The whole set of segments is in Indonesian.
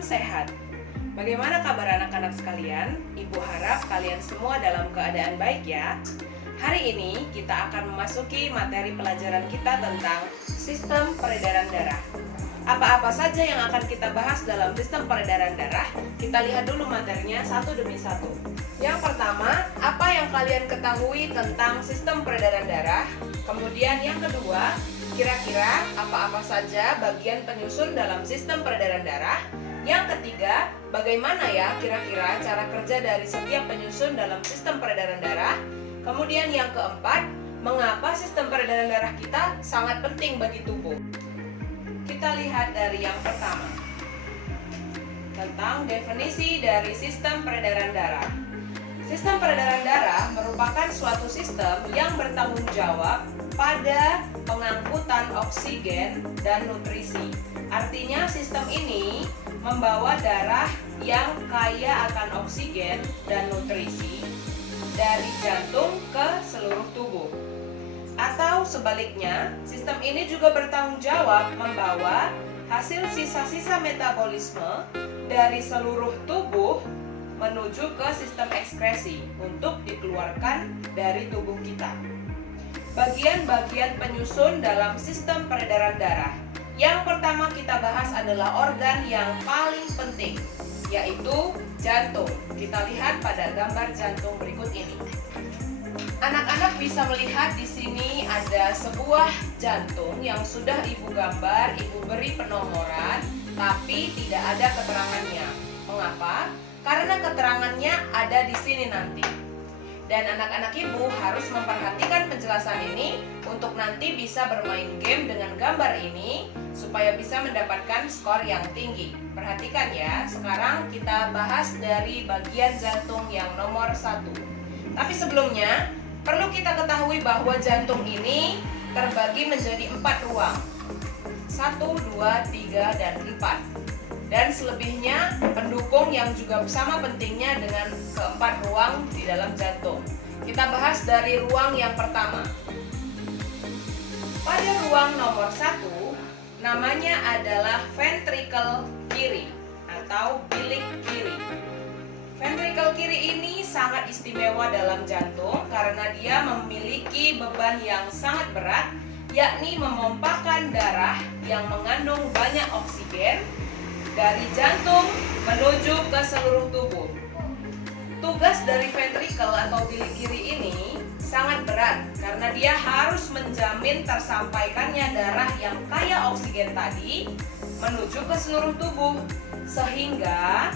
Salam sehat. Bagaimana kabar anak-anak sekalian? Ibu harap kalian semua dalam keadaan baik ya. Hari ini kita akan memasuki materi pelajaran kita tentang sistem peredaran darah. Apa-apa saja yang akan kita bahas dalam sistem peredaran darah? Kita lihat dulu materinya satu demi satu. Yang pertama, apa yang kalian ketahui tentang sistem peredaran darah? Kemudian yang kedua, kira-kira apa-apa saja bagian penyusun dalam sistem peredaran darah? Yang ketiga, bagaimana ya kira-kira cara kerja dari setiap penyusun dalam sistem peredaran darah? Kemudian yang keempat, mengapa sistem peredaran darah kita sangat penting bagi tubuh? Kita lihat dari yang pertama, tentang definisi dari sistem peredaran darah. Sistem peredaran darah merupakan suatu sistem yang bertanggung jawab pada pengangkutan oksigen dan nutrisi. Artinya sistem ini membawa darah yang kaya akan oksigen dan nutrisi dari jantung ke seluruh tubuh. Atau sebaliknya, sistem ini juga bertanggung jawab membawa hasil sisa-sisa metabolisme dari seluruh tubuh menuju ke sistem ekskresi untuk dikeluarkan dari tubuh kita. Bagian-bagian penyusun dalam sistem peredaran darah. Yang pertama kita bahas adalah organ yang paling penting, yaitu jantung. Kita lihat pada gambar jantung berikut ini. Anak-anak bisa melihat di sini ada sebuah jantung yang sudah ibu gambar, ibu beri penomoran, tapi tidak ada keterangannya. Mengapa? Karena keterangannya ada di sini nanti. Dan anak-anak ibu harus memperhatikan penjelasan ini untuk nanti bisa bermain game dengan gambar ini supaya bisa mendapatkan skor yang tinggi. Perhatikan ya, sekarang kita bahas dari bagian jantung yang nomor 1. Tapi sebelumnya, perlu kita ketahui bahwa jantung ini terbagi menjadi 4 ruang. 1, 2, 3, dan 4. Dan selebihnya pendukung yang juga sama pentingnya dengan keempat ruang di dalam jantung. Kita bahas dari ruang yang pertama. Pada ruang nomor 1, namanya adalah ventricle kiri atau bilik kiri. Ventricle kiri ini sangat istimewa dalam jantung karena dia memiliki beban yang sangat berat, yakni memompakan darah yang mengandung banyak oksigen dari jantung menuju ke seluruh tubuh. Tugas dari ventricle atau bilik kiri ini sangat berat karena dia harus menjamin tersampaikannya darah yang kaya oksigen tadi menuju ke seluruh tubuh, sehingga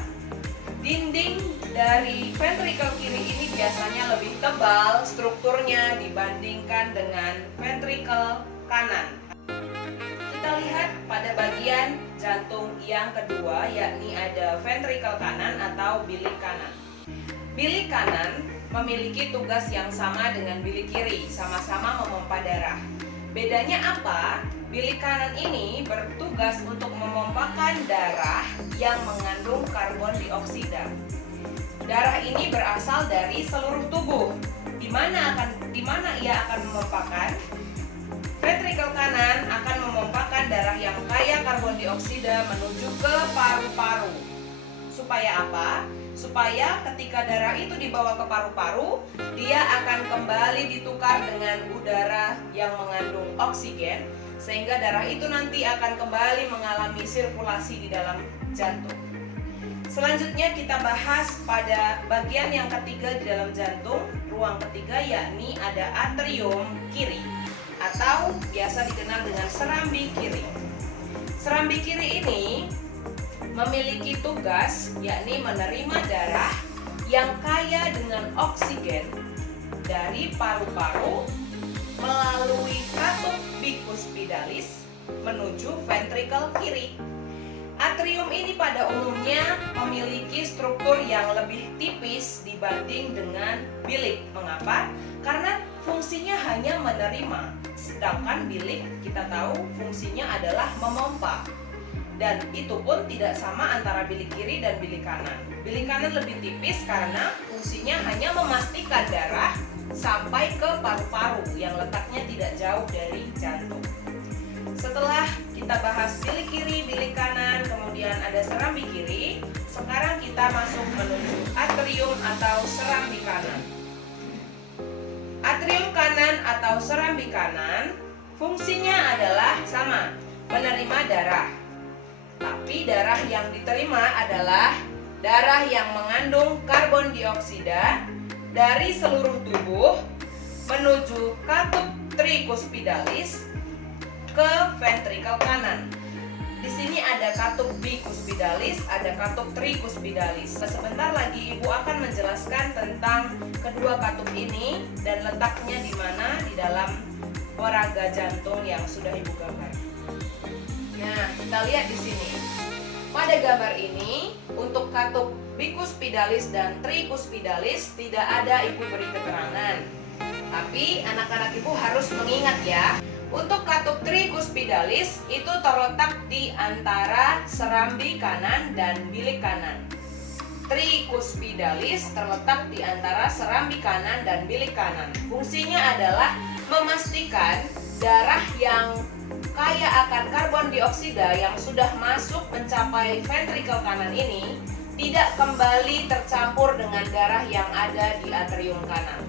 dinding dari ventricle kiri ini biasanya lebih tebal strukturnya dibandingkan dengan ventricle kanan. Kita lihat pada bagian jantung yang kedua, yakni ada ventricle kanan atau bilik kanan. Bilik kanan memiliki tugas yang sama dengan bilik kiri, sama-sama memompa darah. Bedanya apa? Bilik kanan ini bertugas untuk memompakan darah yang mengandung karbon dioksida. Darah ini berasal dari seluruh tubuh. Di mana ia akan memompakan? Ventricle kanan akan memompakan darah yang kaya karbon dioksida menuju ke paru-paru. Supaya apa? Supaya ketika darah itu dibawa ke paru-paru, dia akan kembali ditukar dengan udara yang mengandung oksigen, sehingga darah itu nanti akan kembali mengalami sirkulasi di dalam jantung. Selanjutnya kita bahas pada bagian yang ketiga di dalam jantung, ruang ketiga, yakni ada atrium kiri atau biasa dikenal dengan serambi kiri. Serambi kiri ini memiliki tugas yakni menerima darah yang kaya dengan oksigen dari paru-paru melalui katup bicuspidalis menuju ventricle kiri. Atrium ini pada umumnya memiliki struktur yang lebih tipis dibanding dengan bilik. Mengapa? Karena fungsinya hanya menerima, sedangkan bilik kita tahu fungsinya adalah memompa. Dan itu pun tidak sama antara bilik kiri dan bilik kanan. Bilik kanan lebih tipis karena fungsinya hanya memastikan darah sampai ke paru-paru yang letaknya tidak jauh dari jantung. Setelah kita kita bahas bilik kiri, bilik kanan, kemudian ada serambi kiri. Sekarang kita masuk menuju atrium atau serambi kanan. Atrium kanan atau serambi kanan fungsinya adalah sama, menerima darah. Tapi darah yang diterima adalah darah yang mengandung karbon dioksida dari seluruh tubuh menuju katup tricuspidalis ke ventrikel kanan. Di sini ada katup bicuspidalis, ada katup tricuspidalis. Sebentar lagi Ibu akan menjelaskan tentang kedua katup ini dan letaknya di mana di dalam oraga jantung yang sudah Ibu gambar. Nah, kita lihat di sini. Pada gambar ini, untuk katup bicuspidalis dan tricuspidalis tidak ada Ibu beri keterangan. Tapi anak-anak Ibu harus mengingat ya. Untuk katup tricuspidalis itu terletak di antara serambi kanan dan bilik kanan. Tricuspidalis terletak di antara serambi kanan dan bilik kanan. Fungsinya adalah memastikan darah yang kaya akan karbon dioksida yang sudah masuk mencapai ventrikel kanan ini tidak kembali tercampur dengan darah yang ada di atrium kanan.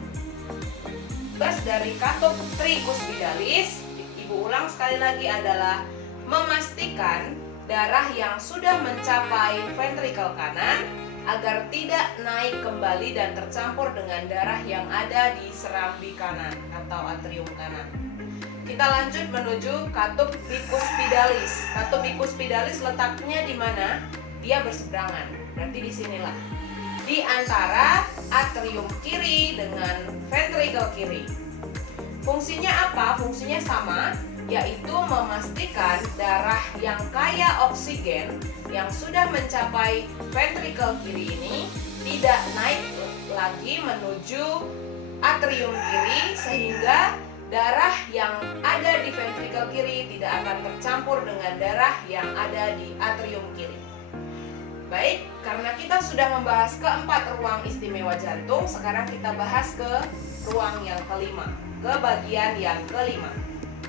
Tugas dari katup tricuspidalis, Ibu ulang sekali lagi, adalah memastikan darah yang sudah mencapai ventrikel kanan agar tidak naik kembali dan tercampur dengan darah yang ada di serambi kanan atau atrium kanan. Kita lanjut menuju katup bicuspidalis. Katup bicuspidalis letaknya di mana? Dia berseberangan. Berarti di sinilah. Di antara atrium kiri dengan ventrikel kiri. Fungsinya apa? Fungsinya sama, yaitu memastikan darah yang kaya oksigen yang sudah mencapai ventrikel kiri ini tidak naik lagi menuju atrium kiri sehingga darah yang ada di ventrikel kiri tidak akan tercampur dengan darah yang ada di atrium kiri. Baik, karena kita sudah membahas keempat ruang istimewa jantung, sekarang kita bahas ke ruang yang kelima, ke bagian yang kelima.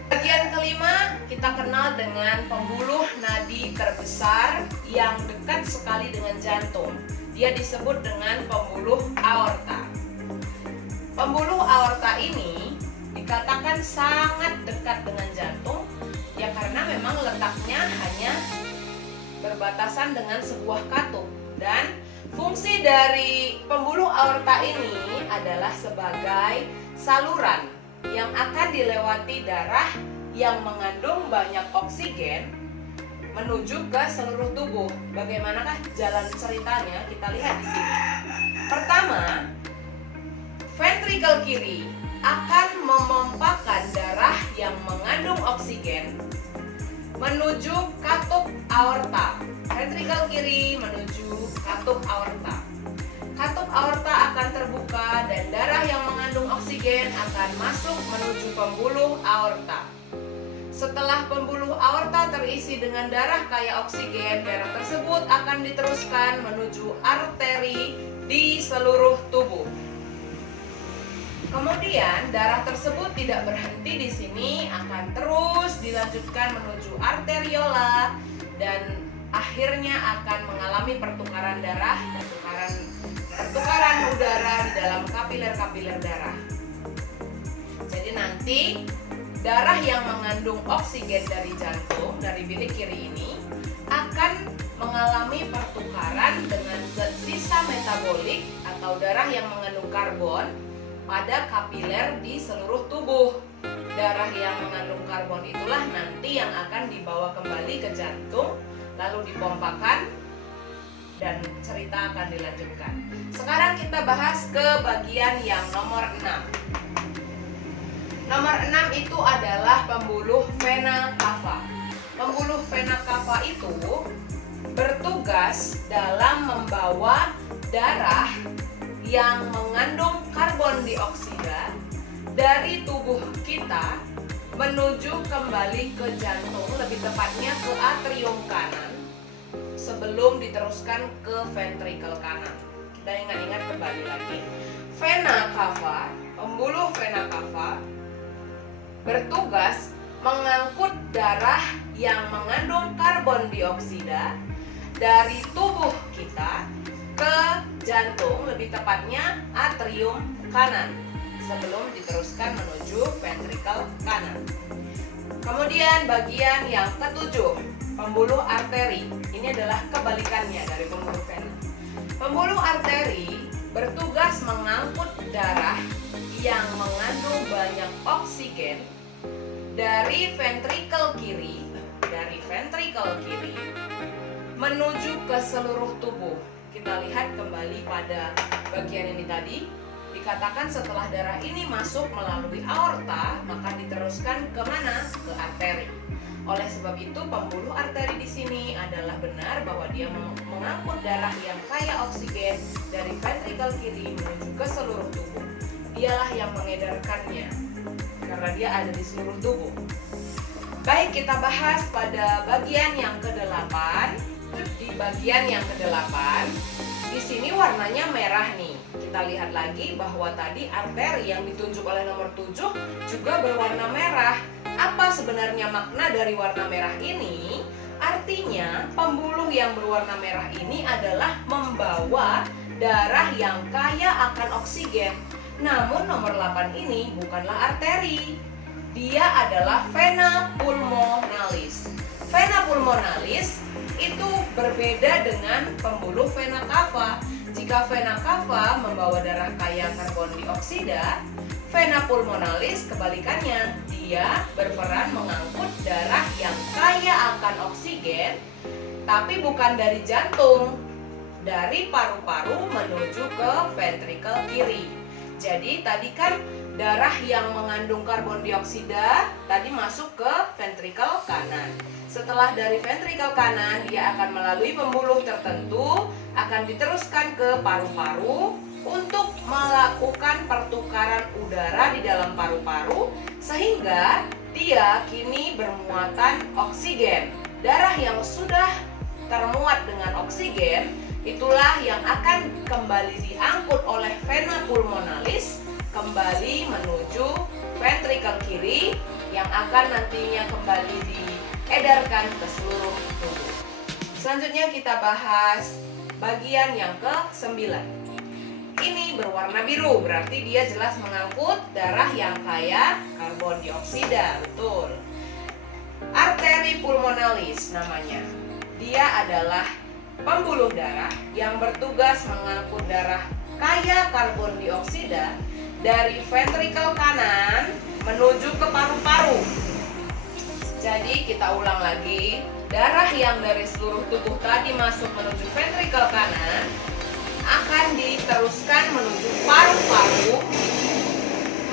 Bagian kelima kita kenal dengan pembuluh nadi terbesar yang dekat sekali dengan jantung. Dia disebut dengan pembuluh aorta. Pembuluh aorta ini dikatakan sangat dekat dengan jantung, ya karena memang letaknya hanya berbatasan dengan sebuah katup. Dan fungsi dari pembuluh aorta ini adalah sebagai saluran yang akan dilewati darah yang mengandung banyak oksigen menuju ke seluruh tubuh. Bagaimanakah jalan ceritanya? Kita lihat di sini. Pertama, ventrikel kiri akan memompakan darah yang mengandung oksigen menuju katup aorta. Ventrikel kiri menuju katup aorta. Katup aorta akan terbuka dan darah yang mengandung oksigen akan masuk menuju pembuluh aorta. Setelah pembuluh aorta terisi dengan darah kaya oksigen, darah tersebut akan diteruskan menuju arteri di seluruh tubuh. Kemudian darah tersebut tidak berhenti di sini, akan terus dilanjutkan menuju arteriola dan akhirnya akan mengalami pertukaran darah, pertukaran udara di dalam kapiler-kapiler darah. Jadi nanti darah yang mengandung oksigen dari jantung, dari bilik kiri ini akan mengalami pertukaran dengan zat sisa metabolik atau darah yang mengandung karbon pada kapiler di seluruh tubuh. Darah yang mengandung karbon itulah nanti yang akan dibawa kembali ke jantung, lalu dipompakan dan cerita akan dilanjutkan. Sekarang kita bahas ke bagian yang nomor 6. Nomor 6 itu adalah pembuluh vena cava. Pembuluh vena cava itu bertugas dalam membawa darah yang mengandung karbon dioksida dari tubuh kita menuju kembali ke jantung, lebih tepatnya ke atrium kanan sebelum diteruskan ke ventrikel kanan. Kita ingat-ingat kembali lagi. Vena cava, pembuluh vena cava bertugas mengangkut darah yang mengandung karbon dioksida dari tubuh kita ke jantung, lebih tepatnya atrium kanan, sebelum diteruskan menuju ventrikel kanan. Kemudian bagian yang ketujuh, pembuluh arteri. Ini adalah kebalikannya dari pembuluh vena. Pembuluh arteri bertugas mengangkut darah yang mengandung banyak oksigen dari ventrikel kiri menuju ke seluruh tubuh. Kita lihat kembali pada bagian ini tadi. Dikatakan setelah darah ini masuk melalui aorta, maka diteruskan ke mana? Ke arteri. Oleh sebab itu, pembuluh arteri di sini adalah benar bahwa dia mengangkut darah yang kaya oksigen dari ventrikel kiri menuju ke seluruh tubuh. Dialah yang mengedarkannya karena dia ada di seluruh tubuh. Baik, kita bahas pada bagian yang ke-8. Di bagian yang ke-8, di sini warnanya merah nih. Kita lihat lagi bahwa tadi arteri yang ditunjuk oleh nomor 7 juga berwarna merah. Apa sebenarnya makna dari warna merah ini? Artinya pembuluh yang berwarna merah ini adalah membawa darah yang kaya akan oksigen. Namun nomor 8 ini bukanlah arteri. Dia adalah vena pulmonalis. Vena pulmonalis itu berbeda dengan pembuluh vena cava. Jika vena cava membawa darah kaya karbon dioksida, vena pulmonalis kebalikannya, dia berperan mengangkut darah yang kaya akan oksigen, tapi bukan dari jantung, dari paru-paru menuju ke ventrikel kiri. Jadi tadi kan darah yang mengandung karbon dioksida tadi masuk ke ventrikel kanan. Setelah dari ventrikel kanan, dia akan melalui pembuluh tertentu, akan diteruskan ke paru-paru untuk melakukan pertukaran udara di dalam paru-paru, sehingga dia kini bermuatan oksigen. Darah yang sudah termuat dengan oksigen, itulah yang akan kembali diangkut oleh vena pulmonalis, kembali menuju ventrikel kiri, yang akan nantinya kembali diedarkan ke seluruh tubuh. Selanjutnya kita bahas bagian yang ke-9. Ini berwarna biru, berarti dia jelas mengangkut darah yang kaya karbon dioksida, betul. Arteri pulmonalis namanya. Dia adalah pembuluh darah yang bertugas mengangkut darah kaya karbon dioksida dari ventrikel kanan menuju ke paru-paru. Jadi kita ulang lagi, darah yang dari seluruh tubuh tadi masuk menuju ventrikel kanan akan diteruskan menuju paru-paru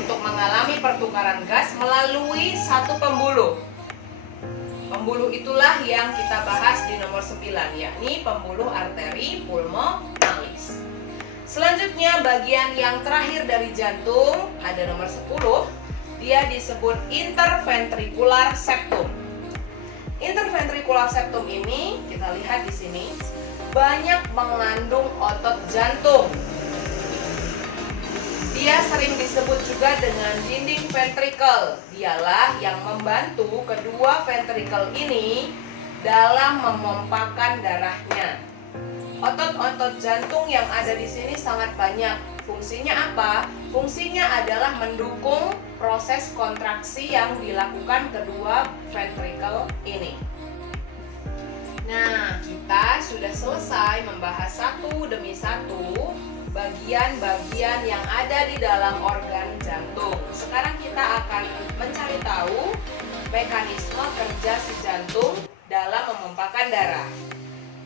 untuk mengalami pertukaran gas melalui satu pembuluh. Pembuluh itulah yang kita bahas di nomor 9, yakni pembuluh arteri pulmonalis. Selanjutnya bagian yang terakhir dari jantung ada nomor 10. Dia disebut interventricular septum. Interventricular septum ini kita lihat di sini banyak mengandung otot jantung. Dia sering disebut juga dengan dinding ventrikel. Dialah yang membantu kedua ventrikel ini dalam memompakan darahnya. Otot-otot jantung yang ada di sini sangat banyak. Fungsinya apa? Fungsinya adalah mendukung proses kontraksi yang dilakukan kedua ventrikel ini. Nah, kita sudah selesai membahas satu demi satu bagian-bagian yang ada di dalam organ jantung. Sekarang kita akan mencari tahu mekanisme kerja si jantung dalam memompakan darah.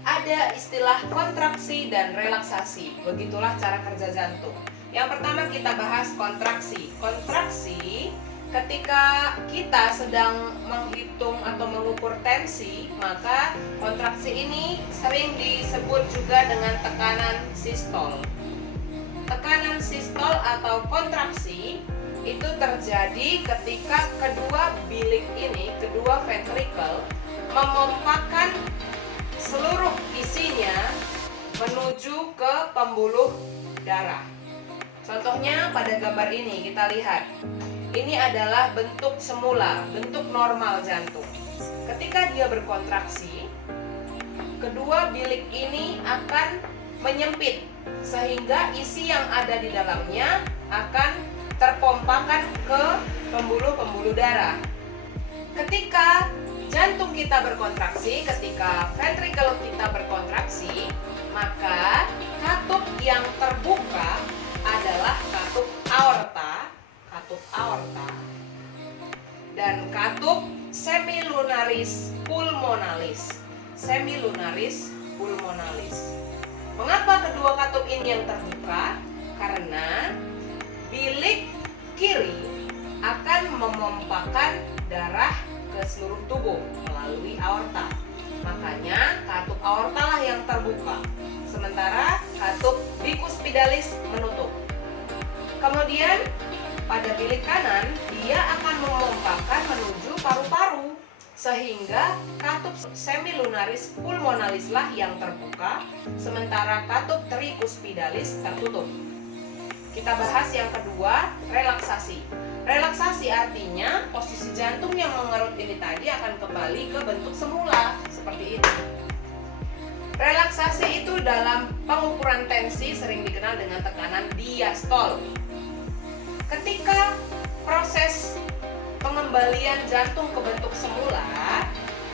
Ada istilah kontraksi dan relaksasi. Begitulah cara kerja jantung. Yang pertama kita bahas kontraksi. Kontraksi ketika kita sedang menghitung atau mengukur tensi, maka kontraksi ini sering disebut juga dengan tekanan sistol. Tekanan sistol atau kontraksi itu terjadi ketika kedua bilik ini, kedua ventrikel memompakan seluruh isinya menuju ke pembuluh darah. Contohnya pada gambar ini kita lihat. Ini adalah bentuk semula, bentuk normal jantung. Ketika dia berkontraksi, kedua bilik ini akan menyempit sehingga isi yang ada di dalamnya akan terpompakan ke pembuluh-pembuluh darah. Ketika jantung kita berkontraksi, ketika ventrikel kita berkontraksi, maka katup yang terbuka adalah katup aorta, dan katup semilunaris pulmonalis. Mengapa kedua katup ini yang terbuka? Karena bilik kiri akan memompakan darah ke seluruh tubuh melalui aorta. Makanya katup aorta lah yang terbuka, sementara katup bicuspidalis menutup. Kemudian pada bilik kanan dia akan memompakan menuju paru-paru, sehingga katup semilunaris pulmonalis lah yang terbuka, sementara katup tricuspidalis tertutup. Kita bahas yang kedua, relaksasi. Relaksasi artinya posisi jantung yang mengerut ini tadi akan kembali ke bentuk semula, seperti ini. Relaksasi itu dalam pengukuran tensi sering dikenal dengan tekanan diastol. Ketika proses pengembalian jantung ke bentuk semula,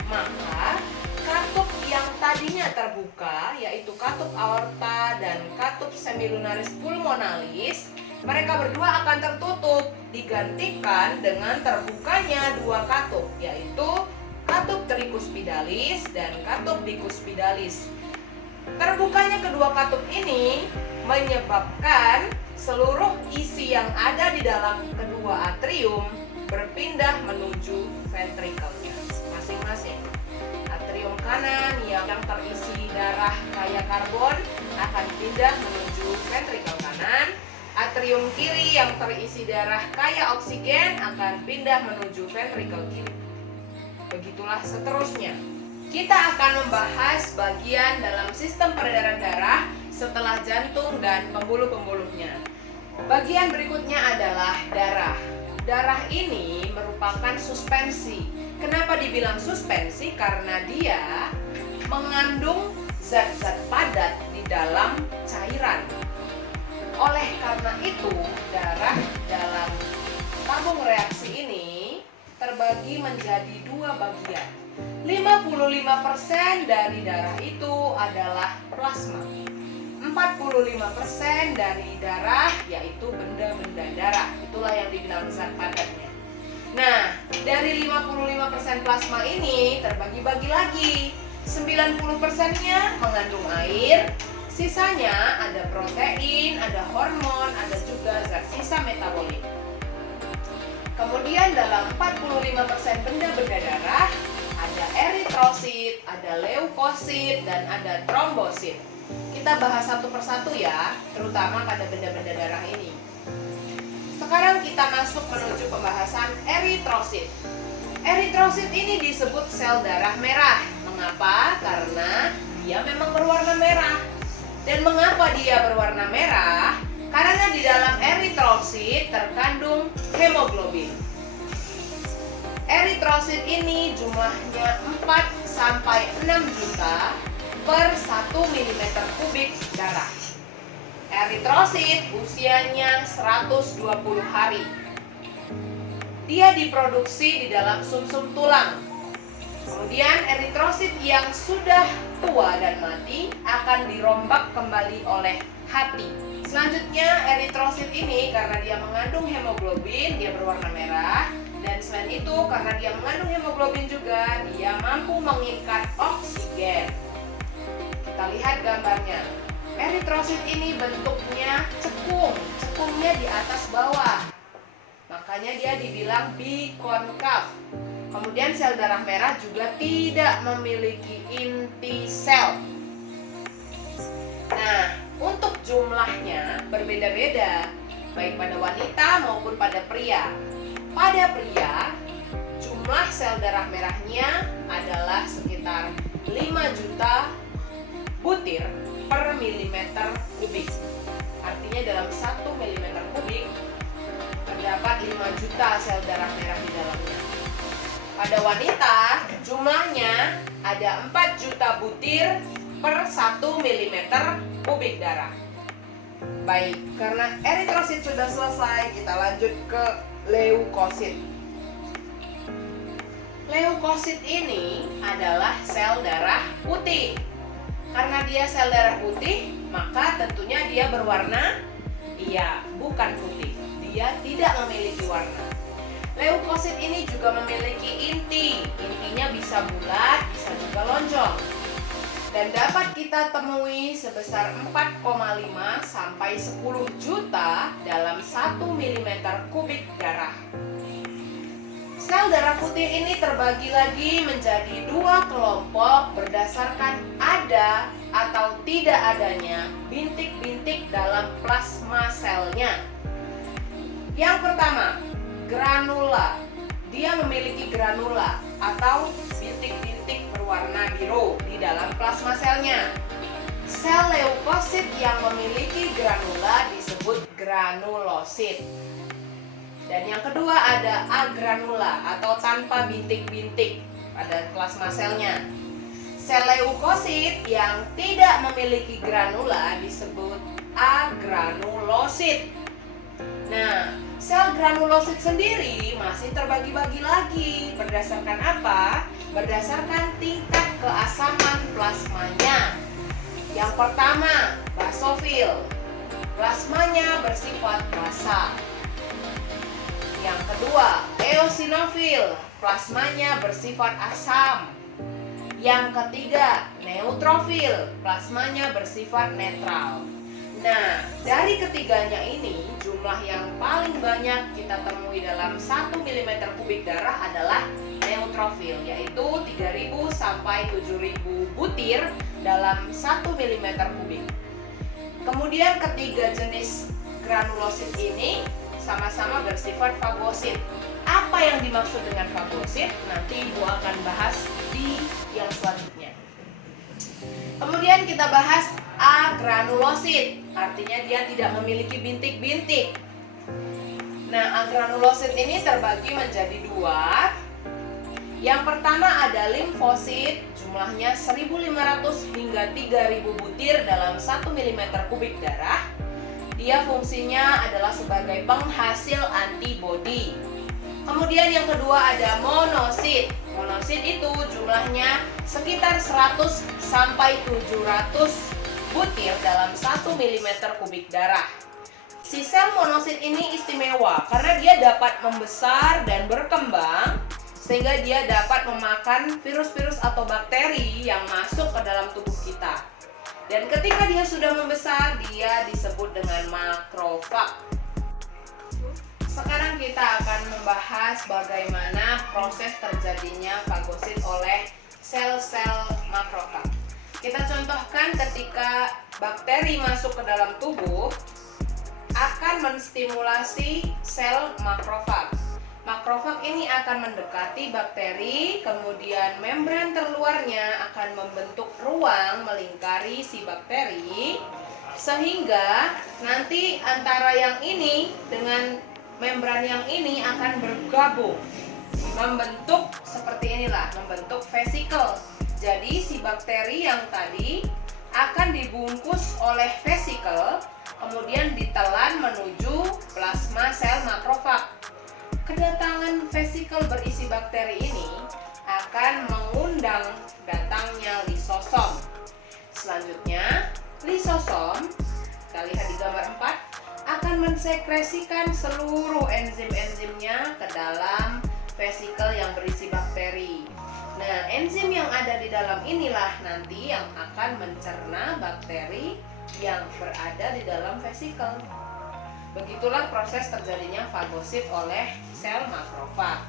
maka katup yang tadinya terbuka, yaitu katup aorta dan katup semilunaris pulmonalis, mereka berdua akan tertutup, digantikan dengan terbukanya dua katup, yaitu katup tricuspidalis dan katup bicuspidalis. Terbukanya kedua katup ini menyebabkan seluruh isi yang ada di dalam kedua atrium berpindah menuju ventrikelnya masing-masing. Atrium kanan yang terisi darah kaya karbon akan pindah menuju ventrikel kanan. Atrium kiri yang terisi darah kaya oksigen akan pindah menuju ventrikel kiri. Begitulah seterusnya. Kita akan membahas bagian dalam sistem peredaran darah setelah jantung dan pembuluh-pembuluhnya. Bagian berikutnya adalah darah. Darah ini merupakan suspensi. Kenapa dibilang suspensi? Karena dia mengandung zat-zat padat di dalam cairan. Oleh karena itu, darah dalam tabung reaksi ini terbagi menjadi dua bagian. 55% dari darah itu adalah plasma. 45% dari darah yaitu benda-benda darah. Itulah yang dibilang zat padatnya. Nah, dari 55% plasma ini terbagi-bagi lagi. 90%-nya mengandung air, sisanya ada protein, ada hormon, ada juga zat sisa metabolik. Kemudian dalam 45% benda-benda darah ada eritrosit, ada leukosit, dan ada trombosit. Kita bahas satu persatu ya, terutama pada benda-benda darah ini. Sekarang kita masuk menuju pembahasan eritrosit. Eritrosit ini disebut sel darah merah. Mengapa? Karena dia memang berwarna merah. Dan mengapa dia berwarna merah? Karena di dalam eritrosit terkandung hemoglobin. Eritrosit ini jumlahnya 4-6 juta per 1 mm kubik darah. Eritrosit usianya 120 hari. Dia diproduksi di dalam sumsum tulang. Kemudian eritrosit yang sudah tua dan mati akan dirombak kembali oleh hati. Selanjutnya eritrosit ini karena dia mengandung hemoglobin, dia berwarna merah. Dan selain itu karena dia mengandung hemoglobin juga, dia mampu mengikat oksigen. Kita lihat gambarnya. Eritrosit ini bentuknya cekung, cekungnya di atas bawah. Makanya dia dibilang bikonkaf. Kemudian sel darah merah juga tidak memiliki inti sel. Nah, untuk jumlahnya berbeda-beda, baik pada wanita maupun pada pria. Pada pria, jumlah sel darah merahnya adalah sekitar 5 juta butir per milimeter kubik. Artinya dalam 1 milimeter kubik terdapat 5 juta sel darah merah di dalamnya. Pada wanita, jumlahnya ada 4 juta butir per 1 mm kubik darah. Baik, karena eritrosit sudah selesai, kita lanjut ke leukosit. Leukosit ini adalah sel darah putih. Karena dia sel darah putih, maka tentunya dia berwarna, bukan putih. Dia tidak memiliki warna. Leukosit ini juga memiliki inti. Intinya bisa bulat, bisa juga lonjong. Dan dapat kita temui sebesar 4,5 sampai 10 juta dalam 1 mm kubik darah. Sel darah putih ini terbagi lagi menjadi 2 kelompok berdasarkan ada atau tidak adanya bintik-bintik dalam plasma selnya. Yang pertama, granula. Dia memiliki granula atau bintik-bintik berwarna biru di dalam plasma selnya. Sel leukosit yang memiliki granula disebut granulosit. Dan yang kedua ada agranula atau tanpa bintik-bintik pada plasma selnya. Sel leukosit yang tidak memiliki granula disebut agranulosit. Nah, sel granulosit sendiri masih terbagi-bagi lagi. Berdasarkan apa? Berdasarkan tingkat keasaman plasmanya. Yang pertama, basofil. Plasmanya bersifat basa. Yang kedua, eosinofil. Plasmanya bersifat asam. Yang ketiga, neutrofil. Plasmanya bersifat netral. Nah, dari ketiganya ini, jumlah yang paling banyak kita temui dalam 1 mm kubik darah adalah neutrofil, yaitu 3.000 sampai 7.000 butir dalam 1 mm kubik. Kemudian ketiga jenis granulosit ini sama-sama bersifat fagosit. Apa yang dimaksud dengan fagosit? Nanti Ibu akan bahas di yang selanjutnya. Kemudian kita bahas agranulosit, artinya dia tidak memiliki bintik-bintik. Nah, agranulosit ini terbagi menjadi 2. Yang pertama ada limfosit, jumlahnya 1.500 hingga 3.000 butir dalam 1 mm kubik darah. Dia fungsinya adalah sebagai penghasil antibodi. Kemudian yang kedua ada monosit. Monosit itu jumlahnya sekitar 100 sampai 700 butir dalam 1 mm kubik darah. Si sel monosit ini istimewa karena dia dapat membesar dan berkembang sehingga dia dapat memakan virus-virus atau bakteri yang masuk ke dalam tubuh kita. Dan ketika dia sudah membesar, dia disebut dengan makrofag. Sekarang kita akan membahas bagaimana proses terjadinya fagosit oleh sel-sel makrofag. Kita contohkan ketika bakteri masuk ke dalam tubuh, akan menstimulasi sel makrofag. Makrofag ini akan mendekati bakteri, kemudian membran terluarnya akan membentuk ruang melingkari si bakteri, sehingga nanti antara yang ini dengan membran yang ini akan bergabung, membentuk seperti inilah, membentuk vesikel. Jadi si bakteri yang tadi akan dibungkus oleh vesikel, kemudian ditelan menuju plasma sel makrofag. Kedatangan vesikel berisi bakteri ini akan mengundang datangnya lisosom. Selanjutnya, lisosom, kita lihat di gambar 4, akan mensekresikan seluruh enzim-enzimnya ke dalam vesikel yang berisi bakteri. Nah, enzim yang ada di dalam inilah nanti yang akan mencerna bakteri yang berada di dalam vesikel. Begitulah proses terjadinya fagosit oleh sel makrofag.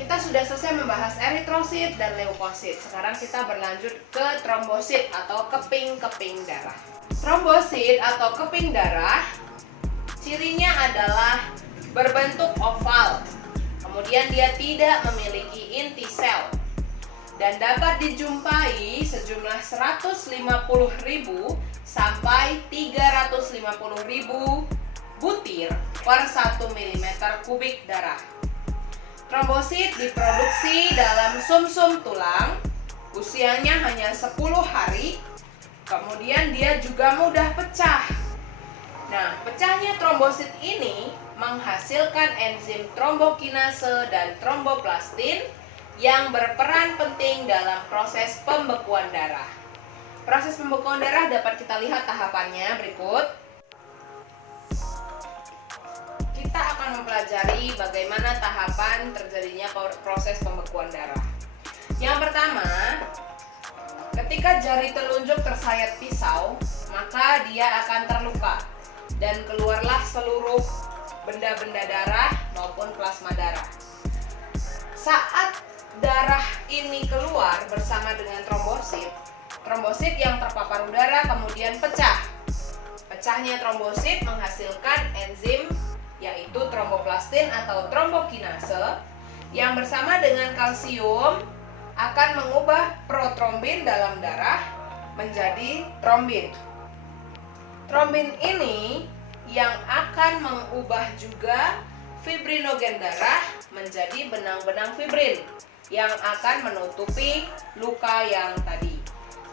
Kita sudah selesai membahas eritrosit dan leukosit. Sekarang kita berlanjut ke trombosit atau keping-keping darah. Trombosit atau keping darah cirinya adalah berbentuk oval. Kemudian dia tidak memiliki inti sel dan dapat dijumpai sejumlah 150.000 sampai 350.000 butir per 1 mm kubik darah. Trombosit diproduksi dalam sumsum tulang, usianya hanya 10 hari, kemudian dia juga mudah pecah. Nah, pecahnya trombosit ini menghasilkan enzim trombokinase dan tromboplastin yang berperan penting dalam proses pembekuan darah. Proses pembekuan darah dapat kita lihat tahapannya berikut. Kita akan mempelajari bagaimana tahapan terjadinya proses pembekuan darah. Yang pertama, ketika jari telunjuk tersayat pisau, maka dia akan terluka dan keluarlah seluruh benda-benda darah maupun plasma darah. Saat darah ini keluar bersama dengan trombosit, trombosit yang terpapar udara kemudian pecah. Pecahnya trombosit menghasilkan enzim yaitu tromboplastin atau trombokinase yang bersama dengan kalsium akan mengubah protrombin dalam darah menjadi trombin. Trombin ini yang akan mengubah juga fibrinogen darah menjadi benang-benang fibrin yang akan menutupi luka yang tadi.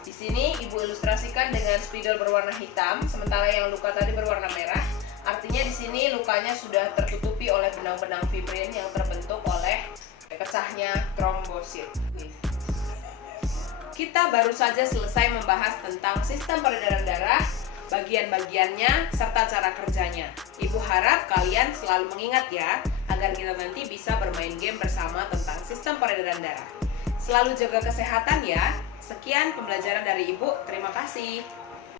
Di sini Ibu ilustrasikan dengan spidol berwarna hitam, sementara yang luka tadi berwarna merah. Artinya di sini lukanya sudah tertutupi oleh benang-benang fibrin yang terbentuk oleh pecahnya trombosit. Kita baru saja selesai membahas tentang sistem peredaran darah, bagian-bagiannya, serta cara kerjanya. Ibu harap kalian selalu mengingat ya, agar kita nanti bisa bermain game bersama tentang sistem peredaran darah. Selalu jaga kesehatan ya. Sekian pembelajaran dari Ibu, terima kasih.